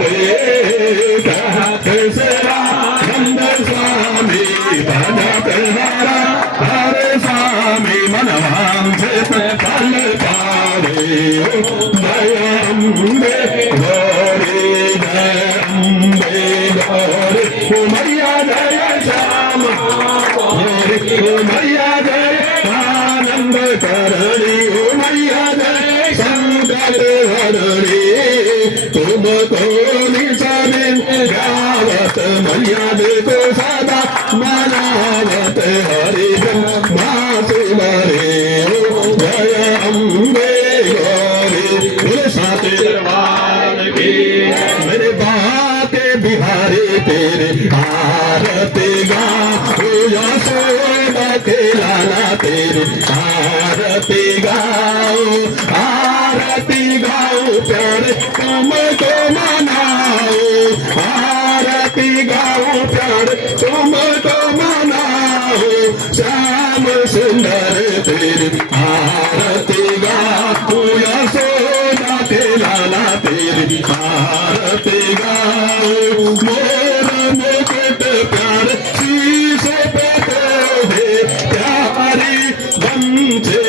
रे कहत से आनंद स्वामी भजत हरा हरे स्वामी मनवांछित फल पावे जय अम्बे गौरी जय अम्बे गौरी उमैया जय श्याम उमैया जय आनंद करणी उमैया जय संकट हरणी तुमको निशान गावत मैया देखो सदा मनावत हरि मासुमरे जय अम्बे गौरी साथे दरबार की मेरे बाके बिहारी तेरे आरती गाओ यशोदा के लाला तेरे आरती गाओ प्यारे तुमको मनाओ आरती गाओ प्यारे तुमको मनाओ श्याम सुंदर तेरे आरती गाओ यशोदा के लाला तेरे आरती गाओ मोर मुकुट प्यारे शीशे पे है प्यारी बंधे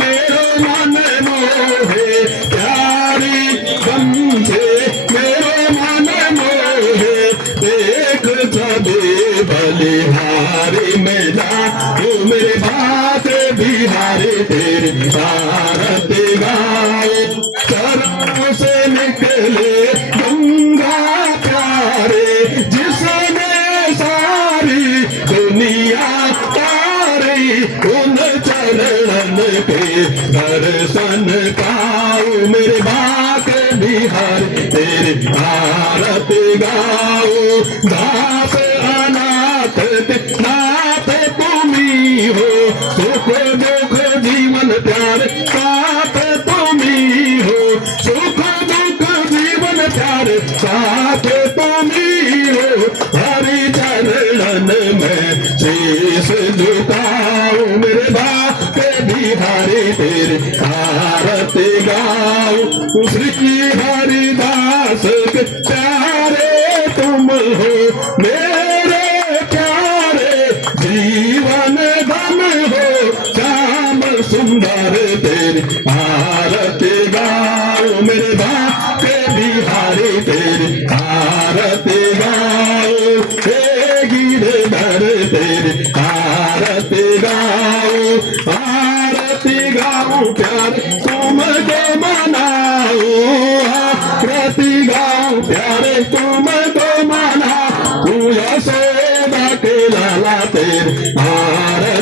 मेरो मन मोहे प्यारी बंधे मेरो मन मोहे देख सबे बलिहारी मेला तू मेरे बात बिहारी तेरी आरती गाओ चरणों से निकले गंगा प्यारे जिसने सारी दुनिया तारी उन चरणन के दर्शन पाओ मेरे बात बिहार तेरे आरती गाओ दास अनाथ नाथ तुमी हो सुख दुख जीवन प्यार साथ तुमी हो सुख दुख जीवन प्यार साथ तुमी हो हरि चरणन में शीश झुकाओ मेरे बाप बिहारी तेरे आरती गाओ श्री हरिदास के प्यारे तुम हो मेरे प्यारे जीवन धन हो श्याम सुंदर तेरे आरती गाओ मेरे बाप बिहारी तेरे आरती गाओ हे गिरधर तेरे आरती गाओ प्यार तुमको मनाओ आरती गाओ प्यारे तुमको मनाओ यशोदा के लाला तेरे